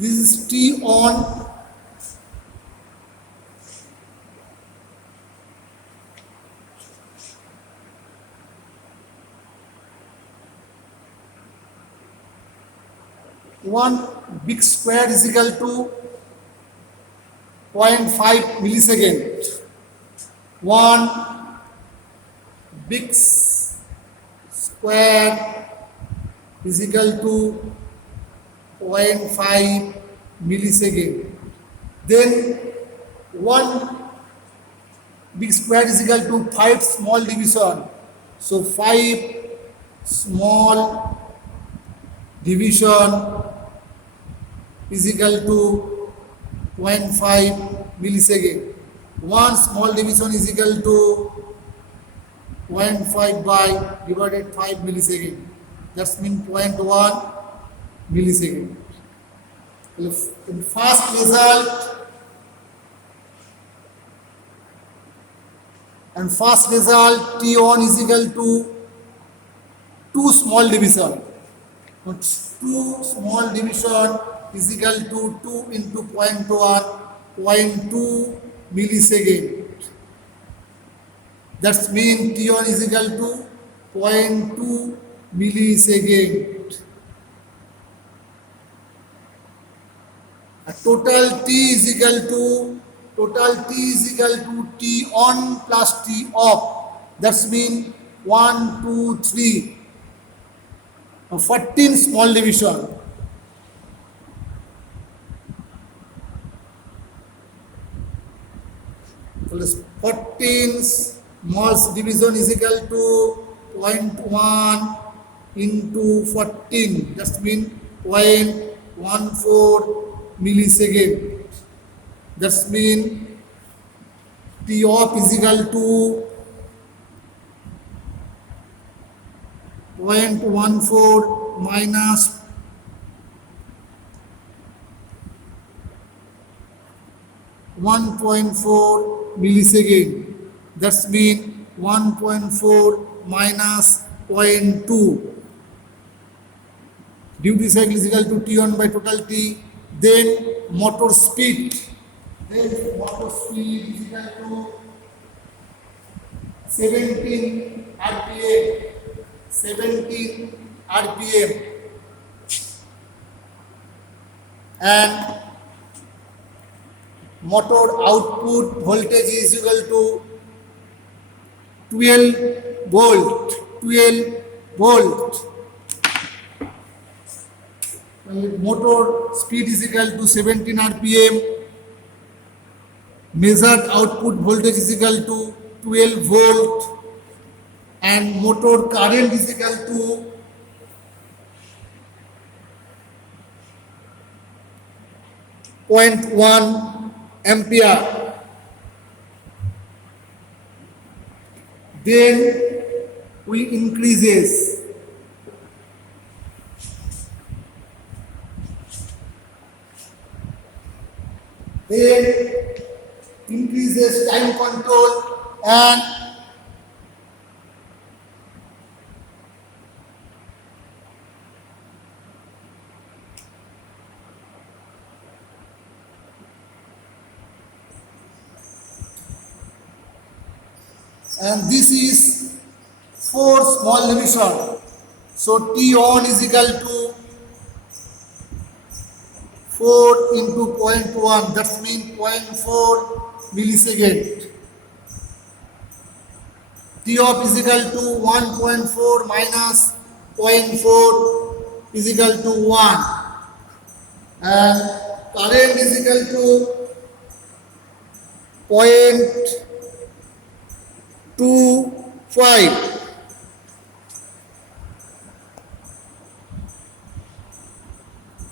This is T on. One big square is equal to 0.5 millisecond. One big square is equal to 0.5 millisecond. Then one big square is equal to 5 small division. So 5 small division is equal to 0.5 millisecond. One small division is equal to 0.5 by divided 5 millisecond. That means 0.1 millisecond. In first result, T1 is equal to 2 small division. 2 small division is equal to 2 into 0.1, 0.2 millisecond. That means T1 is equal to 0.2 millisecond. Total T is equal to T on plus T off. That means 1, 2, 3. 14 small division. Plus 14 small division is equal to 0.1 into 14. That means 0.14 millisecond. That means T off is equal to 0.14 minus 1.4 millisecond. That means 1.4 minus 0.2. Duty cycle is equal to T1 by total T. Then motor speed. Is equal to 17 RPM. 17 RPM. And motor output voltage is equal to 12 volt. 12 volt. Motor speed is equal to 17 RPM. Measured output voltage is equal to 12 volt. And motor current is equal to 0.1 ampere. Then we increases. Then increases time control and this is 4 small division. So T on is equal to 4 into 0.1. That means 0.4 millisecond. T off is equal to 1.4 minus 0.4 is equal to 1. And current is equal to 0.25.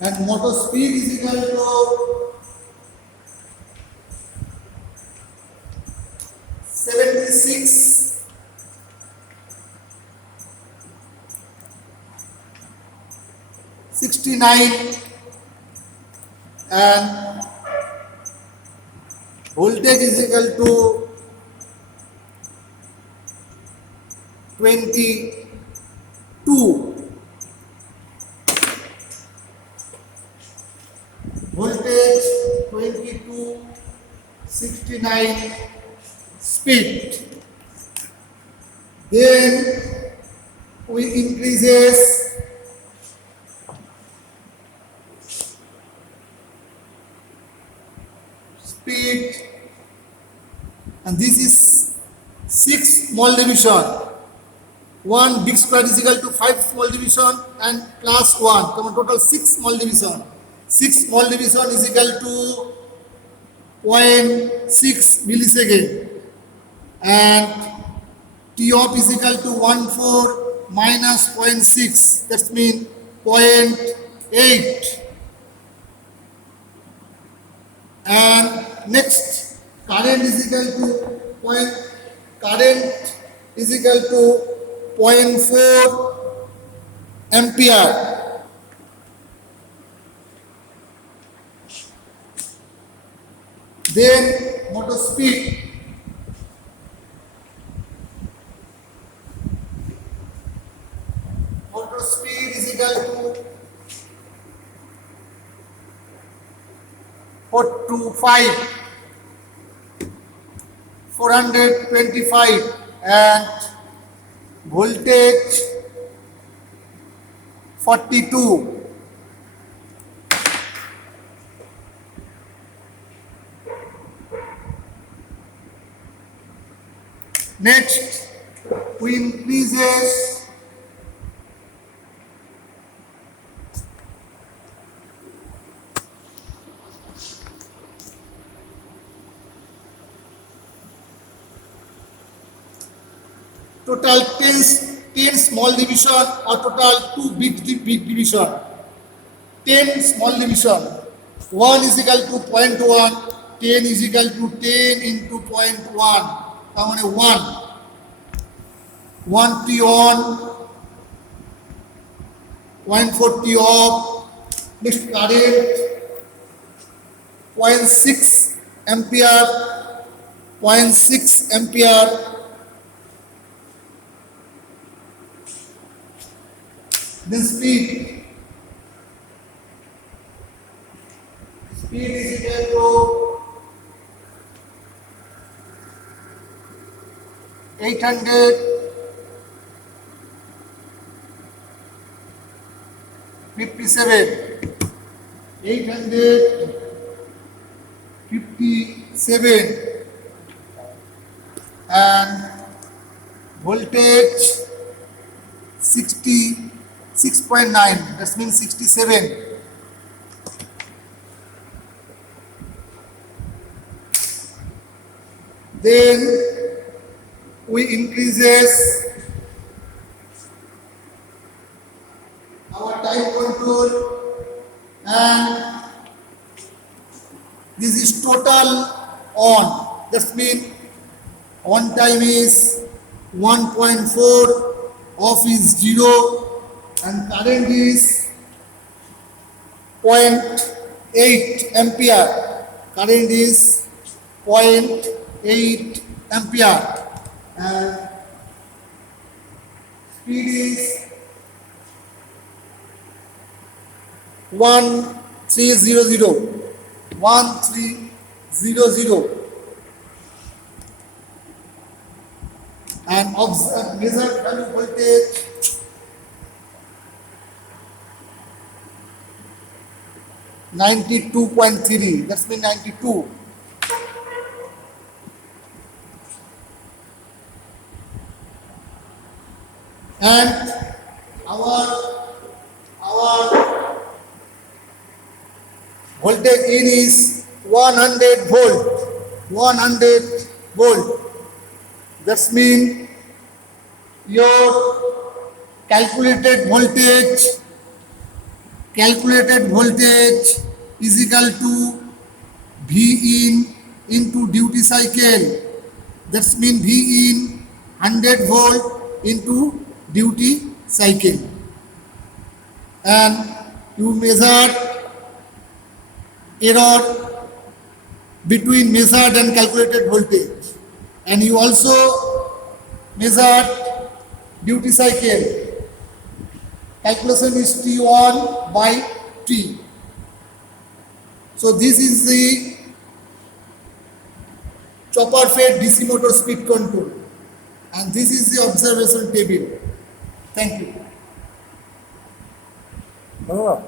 And motor speed is equal to 76 69 and voltage is equal to 22. 69 speed. Then we increases speed, and this is 6 small division. 1 big square is equal to 5 small division and plus 1. So total 6 small division. 6 small division is equal to 0.6 millisecond, and T op is equal to 14 minus 0.6, that means 0.8. And next, current is equal to 0.4 ampere. Then motor speed. Motor speed is equal to 425, and voltage 42. Next, we increases total 10 small division or total 2 big division. 10 small division. 1 is equal to 0.1, 10 is equal to 10 into 0.1. How many? 1 T on, 140 off. Next current 0.6 ampere, 0.6 ampere. Then speed. Speed is equal to 857, and voltage 66.9, that means 67. Then we increases our time control, and this is total on. That means on time is 1.4, off is 0, and current is 0.8 ampere. Current is 0.8 ampere, and speed is 1300, and measured value voltage 92.3, that's mean 92. And our voltage in is 100 volt. That's mean your calculated voltage is equal to V in into duty cycle. That's mean V in 100 volt into duty cycle, and you measure error between measured and calculated voltage, and you also measure duty cycle. Calculation is T1 by T. So this is the chopper fed DC motor speed control. And this is the observation table. Thank you. Oh.